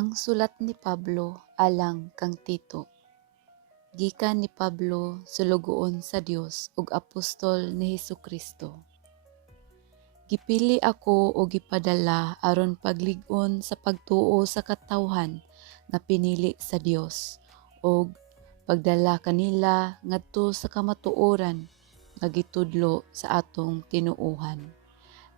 Ang sulat ni Pablo alang kang Tito. Gikan ni Pablo sulugoon sa Dios ug apostol ni Hesukristo. Gipili ako o gipadala aron paglig-on sa pagtuo sa katawhan nga pinili sa Dios ug pagdala kanila ngadto sa kamatuoran nga gitudlo sa atong tinuohan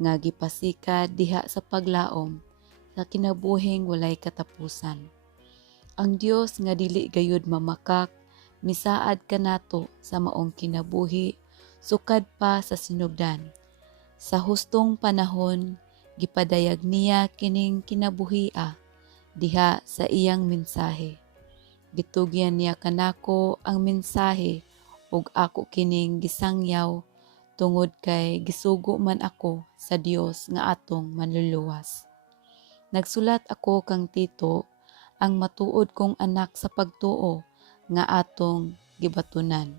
nga gipasikad diha sa paglaom sa kinabuhing walay katapusan. Ang Dios nga dili gayud mamakak misaad kanato sa maong kinabuhi sukad pa sa sinugdan. Sa hustong panahon gipadayag niya kining kinabuhia diha sa iyang mensahe. Gitugyan niya kanako ang mensahe ug ako kining gisangyaw tungod kay gisugo man ako sa Dios nga atong manluluwas. Nagsulat ako kang Tito, ang matuod kong anak sa pagtuo nga atong gibatunan.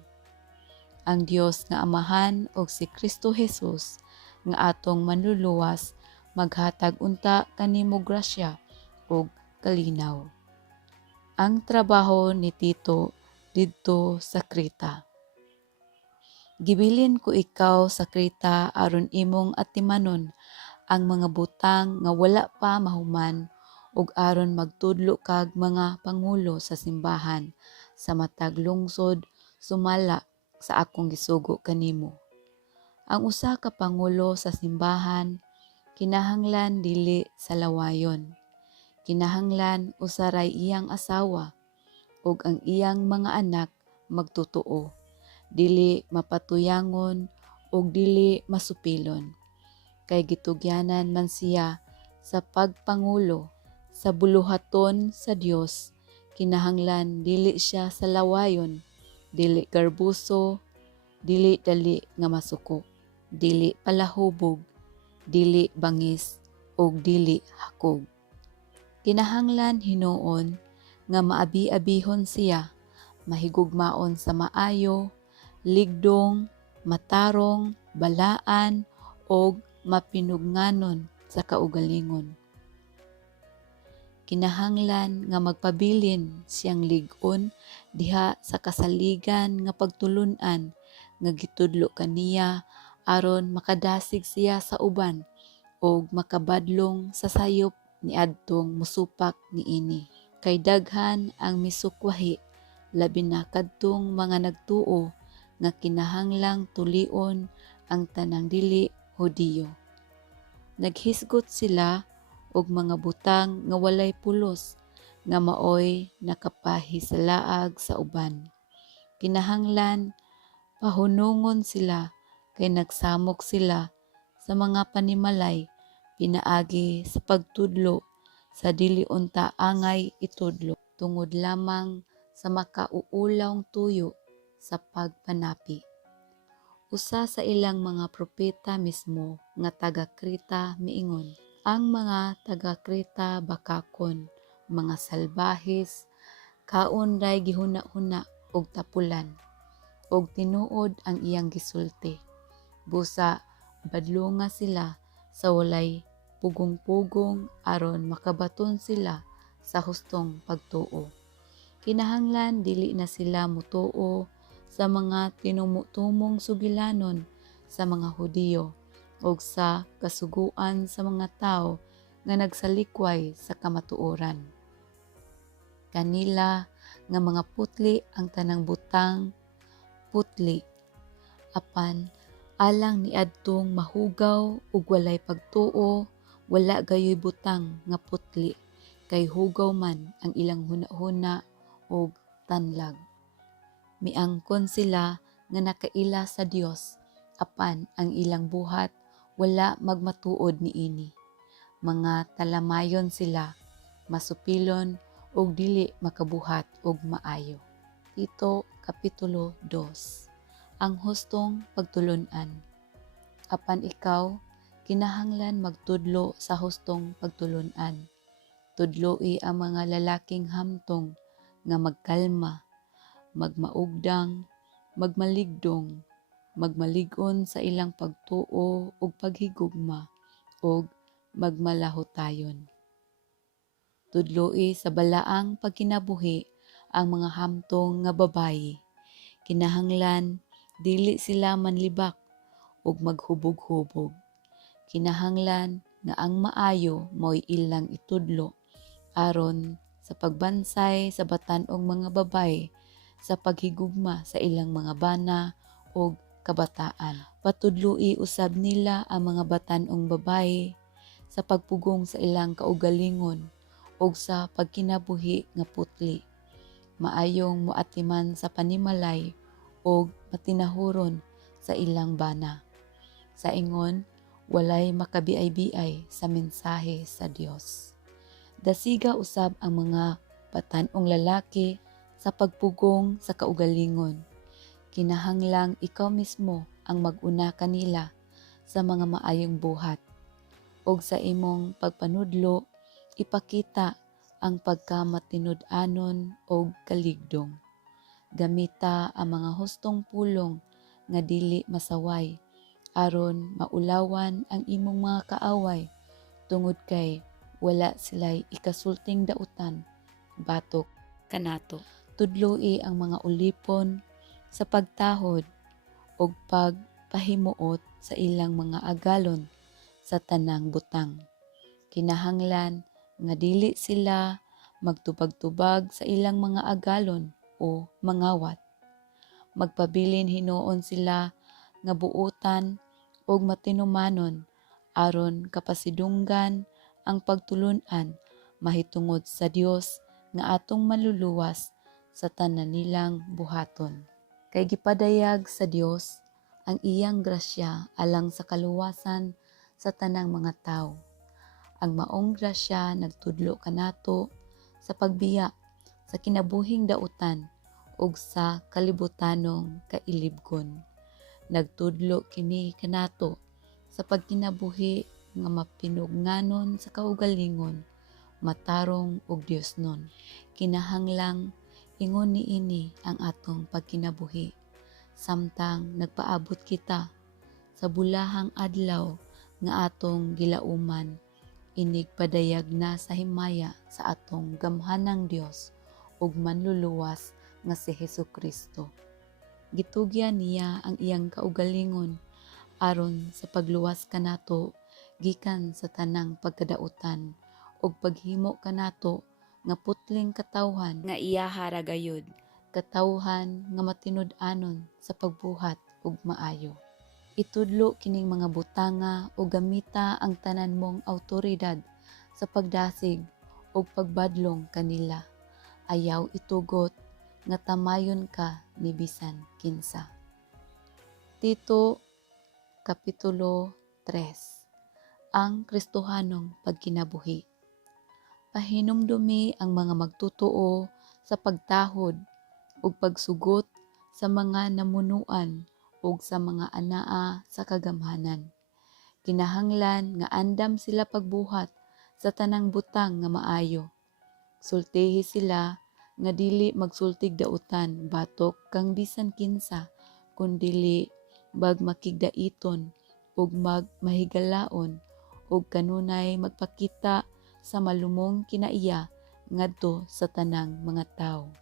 Ang Dios nga Amahan ug si Kristo Jesus nga atong manluluwas maghatag unta kanimo grasya ug kalinaw. Ang trabaho ni Tito didto sa Kreta. Gibilin ko ikaw sa Kreta aron imong atimanon ang mga butang nga wala pa mahuman ug aron magtudlo kag mga pangulo sa simbahan sa matag lungsod sumala sa akong gisugo kanimo. Ang usa ka pangulo sa simbahan kinahanglan dili sa lawayon. Kinahanglan usaray iyang asawa ug ang iyang mga anak magtutuo, dili mapatuyangon ug dili masupilon. Kay gitugyanan man siya sa pagpangulo sa buluhaton sa Dios, kinahanglan dili siya sa lawayon, dili garbuso, dili dali nga masuko, dili palahubog, dili bangis ug dili hakog. Kinahanglan hinuon nga maabi-abihon siya, mahigugmaon sa maayo, ligdong, matarong, balaan ug mapinugnanon sa kaugalingon. Kinahanglan nga magpabilin siyang lig-on diha sa kasaligan nga pagtulun-an nga gitudlo kaniya aron makadasig siya sa uban ug makabadlong sa sayop niadtong mosupak niini. Kay daghan ang misukwahi labi na kadtong mga nagtuo nga kinahanglang tulion ang tanang dili Hudiyo. Naghisgot sila og mga butang nga walay pulos nga maoy nakapahisalaag sa uban. Kinahanglan pahunungon sila kay nagsamok sila sa mga panimalay pinaagi sa pagtudlo sa dili unta angay itudlo tungod lamang sa makauulawng tuyo sa pagpanapi. Usa sa ilang mga propeta mismo nga taga-Kreta miingon, ang mga taga-Kreta bakakon, mga salbahis, kaon ray gihuna-huna og tapulan, og tinuod ang iyang gisulti. Busa badlonga sila sa walay pugong-pugong aron makabaton sila sa hustong pagtuo. Kinahanglan dili na sila mutuo sa mga tinumutumong sugilanon sa mga Hudiyo ug sa kasuguan sa mga tao nga nagsalikway sa kamatuoran. Kanila nga mga putli ang tanang butang putli, apan alang niadtong mahugaw ug walay pagtuo, wala gayoy butang nga putli, kay hugaw man ang ilang hunahuna ug tanlag. Miangkon sila nga nakaila sa Dios, apan ang ilang buhat wala magmatuod niini. Mga talamayon sila, masupilon ug dili makabuhat og maayo. Tito Kapitulo 2. Ang hustong pagtulun-an. Apan ikaw, kinahanglan magtudlo sa hustong pagtulun-an. Tudloi ang mga lalaking hamtong nga magkalma, magmaugdang, magmaligdong, magmalig-on sa ilang pagtuo ug paghigugma ug magmalahutayon. Tudloi sa balaang pagkinabuhi ang mga hamtong nga babayi. Kinahanglan dili sila manlibak ug maghubog-hubog. Kinahanglan nga ang maayo mo'y ilang itudlo aron sa pagbansay sa batan-ong mga babaye sa paghigugma sa ilang mga bana o kabataan. Patudloi usab nila ang mga batan-ong babaye sa pagpugong sa ilang kaugalingon o sa pagkinabuhi nga putli. Maayong moatiman sa panimalay o matinahuron sa ilang bana. Sa ingon, walay makabiay-biay sa mensahe sa Dios. Dasiga usab ang mga batan-ong lalaki sa pagpugong sa kaugalingon. Kinahanglang ikaw mismo ang mag-una kanila sa mga maayong buhat. Og sa imong pagpanudlo, ipakita ang pagkamatinud-anon o kaligdong. Gamita ang mga hustong pulong nga dili masaway aron maulawan ang imong mga kaaway tungod kay wala sila'y ikasulting dautan batok kanato. Tudloi ang mga ulipon sa pagtahod o pagpahimuot sa ilang mga agalon sa tanang butang. Kinahanglan nga dili sila magtubag-tubag sa ilang mga agalon o mangawat. Magpabilin hinuon sila nga buutan o matinumanon aron kapasidunggan ang pagtulun-an mahitungod sa Dios nga atong manluluwas sa tanan nilang buhaton. Kay gipadayag sa Dios ang iyang grasya alang sa kaluwasan sa tanang mga tawo. Ang maong grasya nagtudlo kanato sa pagbiya sa kinabuhing dautan ug sa kalibutanong kailibgon. Nagtudlo kini kanato sa pagkinabuhi nga mapinugnanon sa kaugalingon, matarong og Diosnon. Kinahanglang ingon niini ang atong pagkinabuhi samtang nagpaabot kita sa bulahang adlaw nga atong gilauman. Inig padayag na sa himaya sa atong gamhanang Dios ug manluluwas nga si Hesukristo. Gitugyan niya ang iyang kaugalingon aron sa pagluwas kanato gikan sa tanang pagkadautan ug paghimo kanato nga putling katawhan nga iya haragayod, katawhan nga matinud-anon sa pagbuhat ug maayo. Itudlo kining mga butanga o gamita ang tanan mong awtoridad sa pagdasig o pagbadlong kanila. Ayaw itugot nga tamayon ka ni bisan kinsa. Tito, Kapitulo 3. Ang Kristohanong pagkinabuhi. Pahinumdumi ang mga magtutuo sa pagtahod ug pagsugot sa mga namunuan ug sa mga anaa sa kagamhanan. Kinahanglan nga andam sila pagbuhat sa tanang butang nga maayo. Sultihi sila nga dili magsultig dautan batok kang bisan kinsa kundili magmakigdaiton ug magmahigalaon ug kanunay magpakita sa malumong kinaiya ngadto sa tanang mga tawo.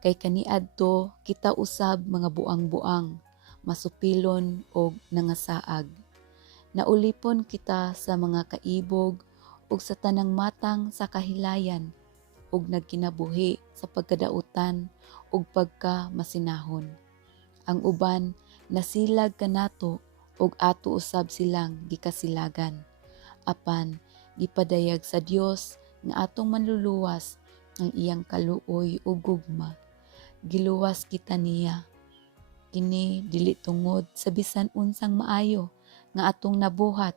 Kay kaniadto kita usab mga buang-buang, masupilon ug nangasaag. Naulipon kita sa mga kaibog ug sa tanang matang sa kahilayan ug nagkinabuhi sa pagkadautan ug pagkamasinahon. Ang uban nasilag kanato ug ato usab silang gikasilagan. Apan gipadayag sa Dios nga atong manluluwas ang iyang kaluoy ug gugma. Giluwas kita niya. Kini dili tungod sa bisan unsang maayo nga atong nabuhat,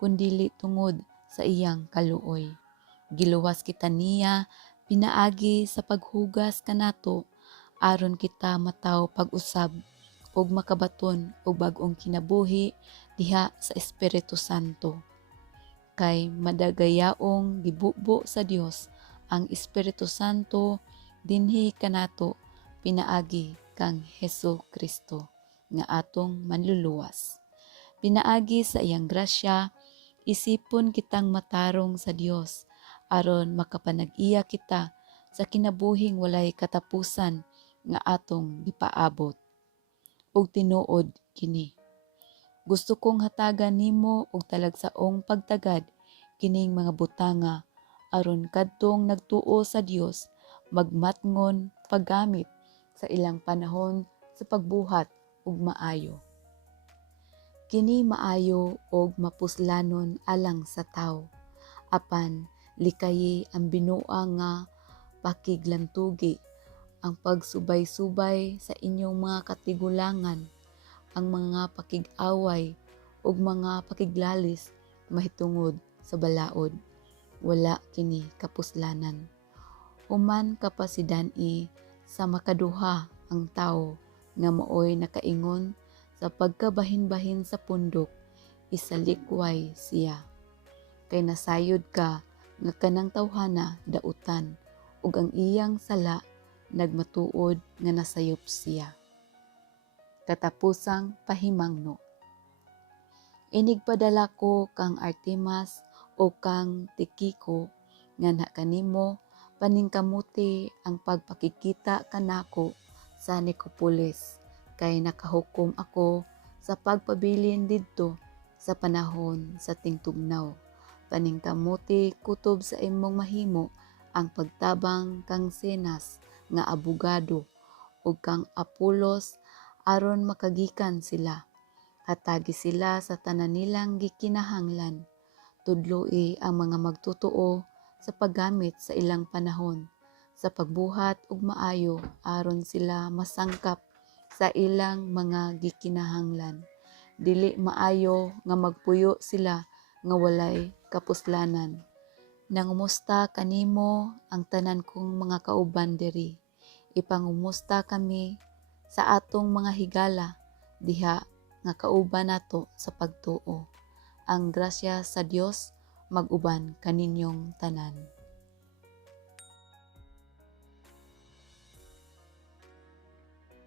kundili tungod sa iyang kaluoy. Giluwas kita niya pinaagi sa paghugas kanato aron kita mataw pag-usab ug makabaton og bag-ong kinabuhi diha sa Espiritu Santo. Kay madagayaong gibubo sa Dios ang Espiritu Santo dinhi kanato pinaagi kang Hesukristo nga atong manluluwas. Pinaagi sa iyang grasya, isipon kitang matarong sa Dios aron makapanag-iya kita sa kinabuhing walay katapusan nga atong gipaabot. Ug tinuod kini, gusto kong hatagan nimo og talagsaong pagtagad kining mga butanga aron kadtong nagtuo sa Dios magmatngon paggamit sa ilang panahon sa pagbuhat ug maayo. Kini maayo og mapuslanon alang sa tawo, apan likayi ang binuang nga pakiglantugi, ang pagsubay-subay sa inyong mga katigulangan, ang mga pakig-away ug mga pakiglalis mahitungod sa balaod. Wala kini kapuslanan. Human kapasidan-i sa makaduha ang tawo nga maoy nakaingon sa pagkabahin-bahin sa pundok, isalikway siya. Kay nasayod ka nga kanang tawhana dautan ug ang iyang sala nagmatuod nga nasayop siya. Katapusang pahimangno. Inigpadala ko kang Artemas o kang Tikiko nga na kanimo paningkamuti ang pagpakikita kanako sa Nicopolis, kay nakahukom ako sa pagpabilin didto sa panahon sa tingtugnaw. Paningkamuti kutob sa imong mahimo ang pagtabang kang Zenas nga abogado ug kang Apolos aron makagikan sila. Hatagi sila sa tanan nilang gikinahanglan. Tudloi ang mga magtutuo sa paggamit sa ilang panahon sa pagbuhat ug maayo aron sila masangkap sa ilang mga gikinahanglan. Dili maayo nga magpuyo sila nga walay kapuslanan. Nangumusta kanimo ang tanan kong mga kauban diri. Ipangumusta kami sa atong mga higala diha nga kauban nato sa pagtuo. Ang grasya sa Dios mag-uban kaninyong tanan.